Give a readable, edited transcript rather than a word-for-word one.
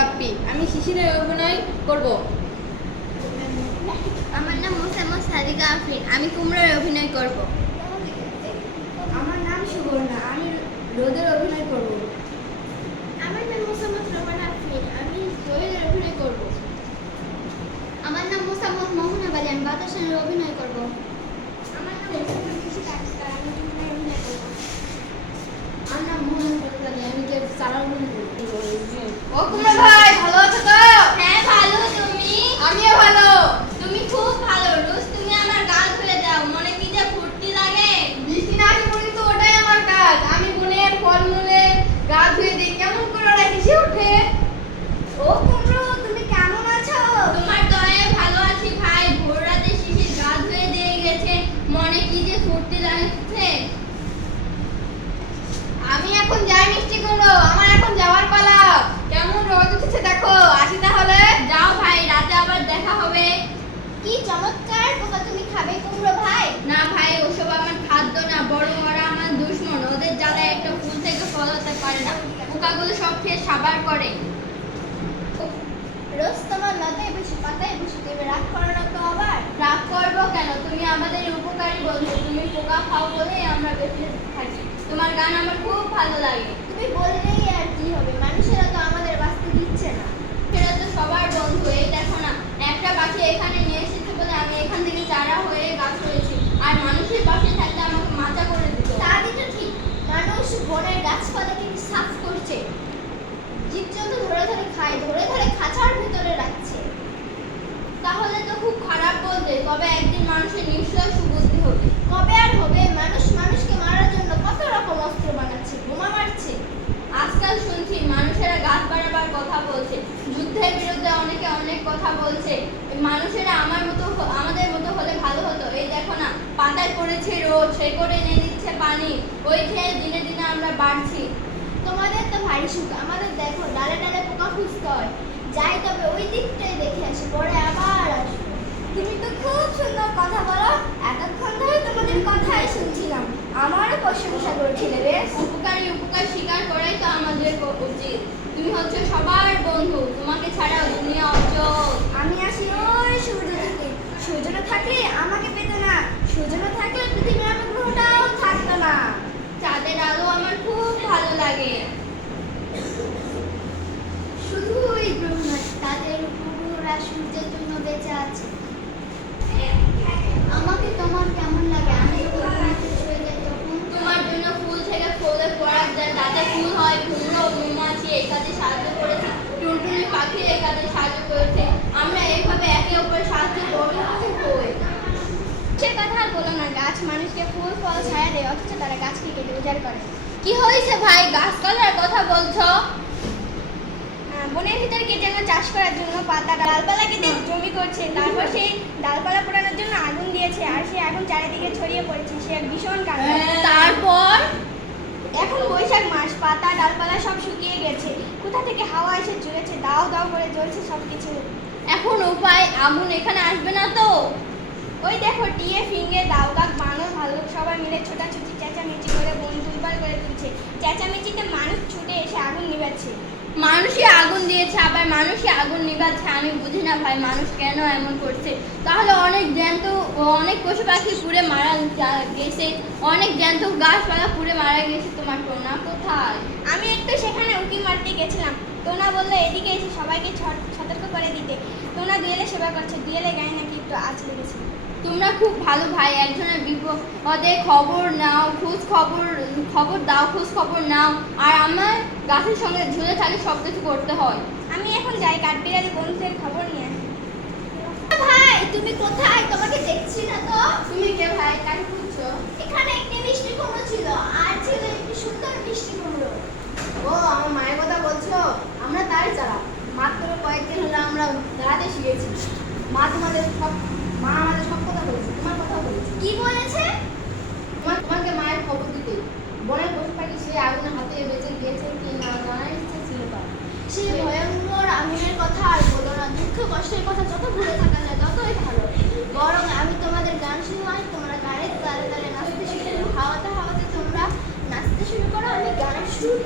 গাপ্পি। আমি শিশিরে অভিনয় করব। আমার নাম মোসাম্মদ সাদিকা আফরিন, আমি কুমড়োর অভিনয় করব। আমার নাম সুবর্ণা, আমি রোদের অভিনয় করব। আমার নাম মোসাম্মদ রোমান আফরিন, আমি জয়ের অভিনয় করব। আমার নাম মোসাম্মদ মোহনা বালি, আমি বাতাসের অভিনয় করব। আমার নাম মোসাম্মদ খুশি ডাক্তার, আমি কুমড়োর অভিনয় করব। আমার নাম মোহাম্মদ আলী, আমি যে সারা অভিনয় করব। ও কুমড়ো ভাই, ভালো আছো তো? হ্যাঁ ভালো, তুমি? আমিও ভালো। তুমি খুব ভালো। রোজ তুমি আমার গাল ধুয়ে দাও, মনে কি যে ফুর্তি লাগে। বৃষ্টি না আসে পর্যন্ত ওটাই আমার কাজ। আমি বনের ফলমূলের গা ধুয়ে দিই, কেমন করে ওরা হেসে ওঠে। ও কুমড়ো, তুমি কেমন আছো? তোমার দয়ায় ভালো আছি ভাই। ভোর রাতে শিশির গা ধুয়ে দিয়ে গেছে, মনে কি যে ফুর্তি লাগছে। আমি এখন যাই মিষ্টি কুমড়ো, আমার এখন যাওয়ার পালা। কেমন রোদ উঠেছে দেখো, আসি তাহলে। যাও ভাই, রাতে আবার দেখা হবে। কি চমৎকার পোকা তুমি খাবে কুমড়ো ভাই। না ভাই, ওসব আমার খাদ্য না, বরং ওরা আমার দুশমন। ওদের জ্বালায় একটা ফুল থেকে ফল হতে পারে না। পোকাগুলো সব খেয়ে সাবার করে। রোজ তোমার লতায় বসে পাতায় বসে দেবে, রাগ করো না তো আবার। রাগ করবো কেন? তুমি আমাদের উপকারী বন্ধু। তুমি পোকা খাও বলেই আমরা বেঁচে থাকি। তোমার গান আমার খুব ভালো লাগে। তুমি বললেই আর কি হবে, মানুষেরা তো আমাদের বাঁচতে দিচ্ছে না। সেটা তো সবার বন্ধু। এই দেখো না, একটা পাখি এখানে নিয়ে এসেছে বলে আমি এখান থেকে চারা হয়ে গাছ হয়েছি। আর মানুষের পাশে থাকলে আমাকে মাচা করে দিত। তা দিতে ঠিক, মানুষ বনের গাছপালাকে সাফ করছে, জীবজন্তু ধরে ধরে খায়, ধরে ধরে খাঁচার ভিতরে রাখছে। তাহলে তো খুব খারাপ বলতে। তবে একদিন মানুষের নিশ্চয় সুবুদ্ধি হবে। কবে আর হবে? মানুষ মানুষকে মারার জন্য কত রকম অস্ত্র বানাচ্ছে, বোমা মারছে। আজকাল শুনছি মানুষেরা গাছ বাড়াবার কথা বলছে, যুদ্ধের বিরুদ্ধে অনেকে অনেক কথা বলছে। মানুষেরা আমাদের মতো হলে ভালো হতো। এই দেখো না, পাতায় পড়েছে রোদ, সে করে এনে দিচ্ছে পানি। ওই খেয়ে দিনে দিনে আমরা বাড়ছি। তোমাদের তো ভারী সুখ, আমাদের দেখো ডালে ডালে পোকা খুঁজতে হয়। যাই তবে ওই দিকটাই দেখে আসি, পরে আবার আসবো। তুমি তো খুব সুন্দর কথা বলো, এতক্ষণ ধরে তোমাদের কথাই শুনছিলাম। আমারও প্রশংসা করছিলে বেশ। উপকারী উপকার স্বীকার করাই তো আমাদের উচিত। তুমি হচ্ছে সবার বন্ধু, তোমাকে ছাড়া দুনিয়া অচল। আমি আসি ওই সূর্য থেকে, সূর্য না থাকলে আমাকে পেত না, সূর্য না থাকলে পৃথিবীর আমার গ্রহটাও থাকতো না। চাঁদের আলো আমার খুব ভালো লাগে। শুধু ওই গ্রহ নয়, তাদের উপগ্রহরা সূর্যের জন্য বেঁচে আছে। আমাকে তোমার কেমন লাগে? আমি যখন তোমাকে ছুঁয়ে যাই তখন তোমার জন্য ফুল থেকে ফলে পরাগ যায়, তাতে ফুল হয়। কুমড়ো মৌমাছি এই কাজে সাহায্য করেছে, টুনটুনি পাখি এই কাজে সাহায্য করেছে। আমরা এইভাবে একে অপরের সাহায্য করি। সে কথা আর বলো না, গাছ মানুষকে ফুল ফল ছায়া দেয়, অথচ তারা গাছকে কেটে উজাড় করে। কি হয়েছে ভাই, গাছ কাটার কথা বলছো? বনের ভিতর কেটে আনা চাষ করার জন্য পাতা ডালপালা কেটে জমি করছে, তারপর সেই ডালপালা পোড়ানোর জন্য আগুন দিয়েছে, আর সেই আগুন চারিদিকে ছড়িয়ে পড়েছে। সে এক ভীষণ কাণ্ড। তারপর এখন বৈশাখ মাস, পাতা ডালপালা সব শুকিয়ে গেছে। কোথা থেকে হাওয়া এসে জুড়েছে, দাও দাও করে জ্বলছে সবকিছু। এখন উপায়, আগুন এখানে আসবে না তো? ওই দেখো, টিয়ে ফিঙ্গে দাও কাক বানর ভাল্লুক সবাই মিলে ছোটাছুটি চেঁচামেচি করে বন তুলবার করে তুলছে। চেঁচামেচিতে মানুষ ছুটে এসে আগুন নিভাচ্ছে। মানুষই আগুন দিয়েছে, আবার মানুষই আগুন নিভাচ্ছে। আমি বুঝি না ভাই, মানুষ কেন এমন করছে। তাহলে অনেক জ্যান্ত অনেক পশু পাখি পুড়ে মারা গেছে, অনেক জ্যান্ত গাছপালা পুড়ে মারা গেছে। তোমার টোনা কোথায়? আমি একটু সেখানে উঁকি মারতে গেছিলাম। টোনা বললো এদিকে এসে সবাইকে সতর্ক করে দিতে। টোনা দুয়েলে সেবা করছে, দুয়েলে গায়ে নাকি একটু আঁচ লেগেছে। তোমরা খুব ভালো ভাই, একজনের বিপদে খবর নাও, খবর দাও, খোঁজ খবর নাও। আর আমার গাছের সঙ্গে ঝুলে থাকি, সব কিছু করতে হয়। আমি এখন যাই কাঠবিড়ালি বন্ধুদের খবর নিয়ে আসি। ভাই তুমি কোথায়? তোমাকে দেখছি না তো। তুমি কে ভাই, কাকে খুঁজছো? এখানে একটি মিষ্টি কুমড়ো ছিল, আর ছিল একটি সুন্দর মিষ্টি কুমড়ো। ও, আমার মায়ের কথা বলছো? আমরা তারই যারা মাত্র কয়েকদিন হলো আমরা দাঁড়াতে শিখেছি। মা আমাদের সব কথা বলেছে, তোমার কথা বলেছে। কি বলেছে? তোমাকে মায়ের খবর দিতে। বনের পশু পাখি সে আগুনের হাতে বেঁচে গিয়েছে কি না জানার ইচ্ছে ছিল তার। সে ভয়ঙ্কর আগুনের কথা আর বলো না, দুঃখ কষ্টের কথা যত ভুলে থাকা যায় ততই ভালো। বরং আমি তোমাদের গান শোনাই, তোমরা গানের তালে তালে নাচতে শুরু করো। হাওয়াতে হাওয়াতে তোমরা নাচতে শুরু করো, আমি গানের সুর